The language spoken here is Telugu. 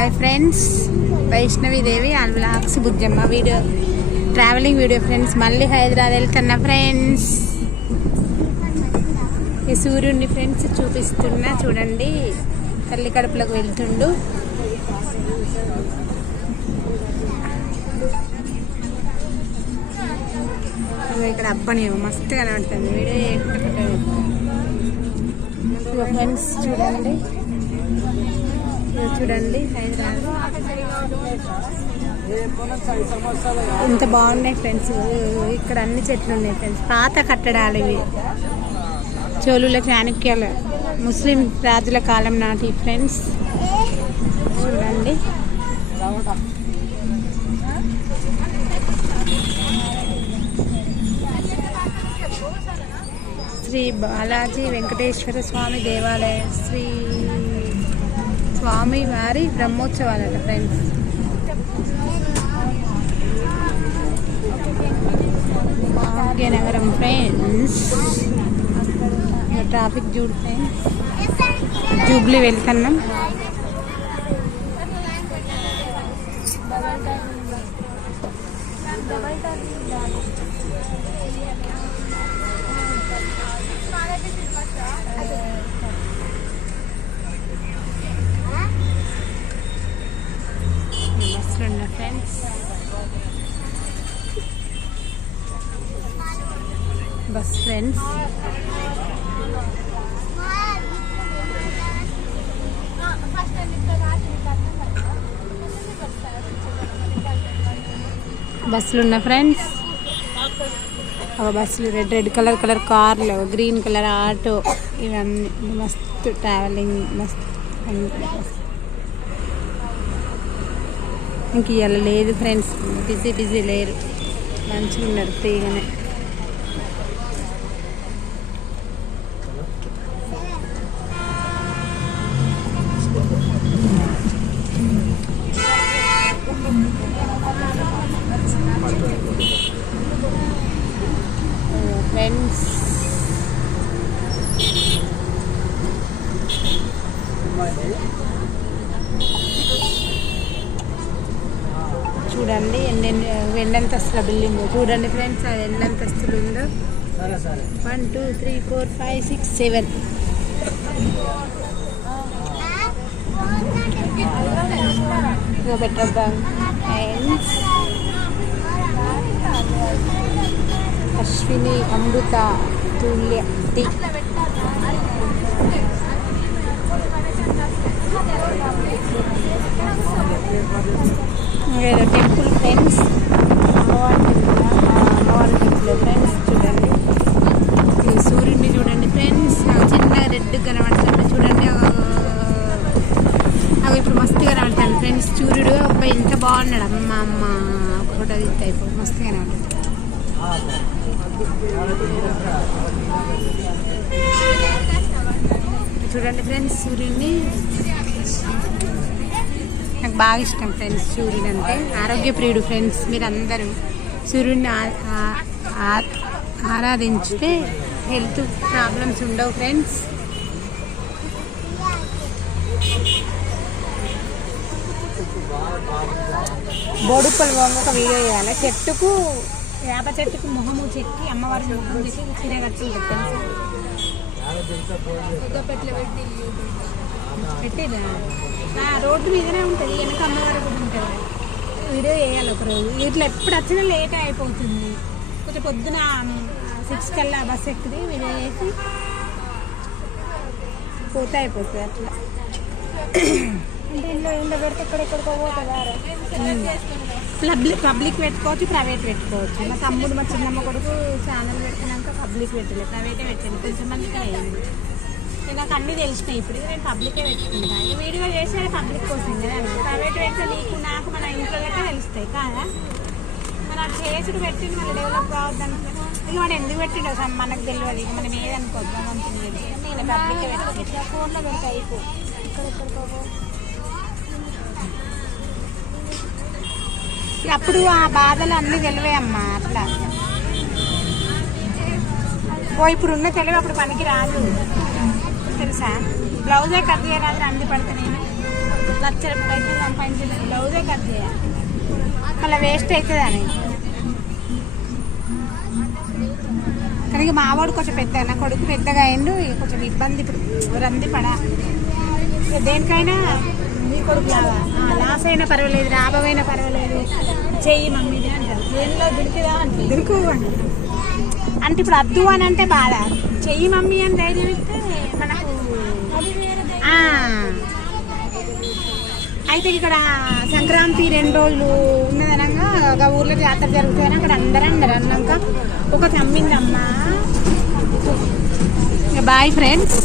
Hi friends Vaishnavidevi all blogs Bujjamma video traveling video friends మళ్ళీ హైదరాబాద్ వెళ్తున్నా ఫ్రెండ్స్ ఈ సూర్యుడిని ఫ్రెండ్స్ చూపిస్తున్నా చూడండి. తల్లి కడుపులకు వెళ్తుండు. ఇక్కడ అబ్బని మస్తు కనబడుతుంది. వీడియో ఫ్రెండ్స్ చూడండి. చూడండి. హైదరాబాద్ ఇంత బాగున్నాయి ఫ్రెండ్స్. ఇక్కడ అన్ని చెట్లు ఉన్నాయి ఫ్రెండ్స్. పాత కట్టడాలు ఇవి. చోళుల చాణక్యాల. ముస్లిం రాజుల కాలం నాటి ఫ్రెండ్స్. చూడండి. శ్రీ బాలాజీ వెంకటేశ్వర స్వామి దేవాలయం. శ్రీ స్వామి వారి బ్రహ్మోత్సవాలట ఫ్రెండ్స్ భాగ్యనగరం ఫ్రెండ్స్ ట్రాఫిక్ చూడు ఫ్రెండ్స్ జూబ్లీ వెళ్తున్నాం. Bus friends. బస్సులు ఉన్నాయి ఫ్రెండ్స్. ఒక బస్సులు రెడ్ రెడ్ కలర్ కలర్ కార్లు గ్రీన్ కలర్ ఆటో ఇవన్నీ మస్తు ట్రావెలింగ్ మస్తు ఇంక ఇలా లేదు ఫ్రెండ్స్. బిజీ బిజీ లేరు. మంచిగా ఉన్నారు ఫ్రీగానే. ఫ్రెండ్స్ చూడండి ఎన్ని ఎన్నంతస్తుల బిల్డింగ్ చూడండి ఫ్రెండ్స్ అది ఎన్నంతస్తులు ఉందో one two three four five six seven petrol bunk friends Ashwini Amrutha Tulya tea ఏదో టెంపుల్ ఫ్రెండ్స్ అమ్మవారి టెంపుల్ అమ్మవారి టెంపుల్ ఫ్రెండ్స్ చూడండి. సూర్యుడిని చూడండి ఫ్రెండ్స్ చిన్నగా రెడ్ కనబడుతుంది చూడండి. అవి ఇప్పుడు మస్తుగా కనబడతాను ఫ్రెండ్స్. సూర్యుడు అబ్బాయి ఎంత బాగున్నాడు. అమ్మ అమ్మ ఒక ఫోటో తీస్తే ఇప్పుడు మస్తు కనబడుతుంది. చూడండి ఫ్రెండ్స్ సూర్యుడిని. నాకు బాగా ఇష్టం ఫ్రెండ్స్ సూర్యుడు అంటే. ఆరోగ్యప్రియుడు ఫ్రెండ్స్ మీరందరూ. సూర్యుడిని ఆ- ఆరాధించితే హెల్త్ ప్రాబ్లమ్స్ ఉండవు ఫ్రెండ్స్. బోడుప్పలు ఒక వీడియో చేయాలి. చెట్టుకు వేప చెట్టుకు మొహము చెక్కి అమ్మవారి ముఖం చేసి చీర కట్టి పెట్టేదా? రోడ్డు మీదనే ఉంటుంది వెనక అమ్మవారి కూడా ఉంటుంది. వీడియో చేయాలి ఒకరోజు ఇట్లా ఎప్పుడు వచ్చినా లేట్ అయిపోతుంది. కొంచెం పొద్దున సిక్స్ కల్లా బస్ ఎక్కిది వీడియో వేసి పోతే అయిపోతుంది అట్లా. అంటే ఇంట్లో ఎండ పెడితే ఎక్కడెక్కడికో పోతుందా పబ్లిక్ పబ్లిక్ పెట్టుకోవచ్చు ప్రైవేట్ పెట్టుకోవచ్చు. మా తమ్ముడు మా చిన్నమ్మ కొడుకు ఛానల్ పెట్టినాక పబ్లిక్ పెట్టలేదు ప్రైవేటే పెట్టింది కొంచెం మందికి అయ్యింది. నాకు అన్నీ తెలిసినాయి. ఇప్పుడు నేను పబ్లికే పెట్టుకుంటాను ఈ వీడియో చేసే పబ్లిక్ కోసం కదా. ప్రైవేట్ పెడితే నీకు నాకు మన ఇంట్లో గట్రా తెలుస్తాయి. కాదా? మన చేసుడు పెట్టింది మన డెవలప్ కావద్దని ఇక మనం ఎందుకు పెట్టిండో సార్ మనకు తెలియదు. ఇక మనం ఏదనుకోద్దాం అనుకుంటుంది నేను పబ్లికే పెట్టుకుంటా ఫోన్లో పెడితే అయిపో. ఇక్కడ. అప్పుడు ఆ బాధలు అన్నీ తెలివేయమ్మా అట్లా. ఓ ఇప్పుడు ఉన్న తెలివి అప్పుడు పనికి రాదు. తెలుసా? బ్లౌజే కట్ చేయరాదు రంది పడితే నేను లక్ష రూపాయలు సంపాదించిన బ్లౌజే కట్ చేయాలి. మళ్ళీ వేస్ట్ అవుతుంది అని. కానీ మావాడు కొంచెం పెద్ద నా కొడుకు పెద్దగా అయిండు కొంచెం ఇబ్బంది ఇప్పుడు. రంది పడ. దేనికైనా లాస్ అయినా పర్వాలేదు లాభమైనా పర్వాలేదు. చెయ్యి మమ్మీది అంటారు. దేనిలో దురికిదా అంటే దురుకోవండి అంటే ఇప్పుడు అద్దు అని అంటే బాధ. చెయ్యి మమ్మీ అని ధైర్యం ఇస్తే మనకు. అయితే ఇక్కడ సంక్రాంతి రెండు రోజులు ఉన్నదనగా ఒక ఊర్లో జాతర జరుగుతుంది అక్కడ అందరూ అన్నారు. అన్నాక ఒక తమ్మిందమ్మా. Bye friends.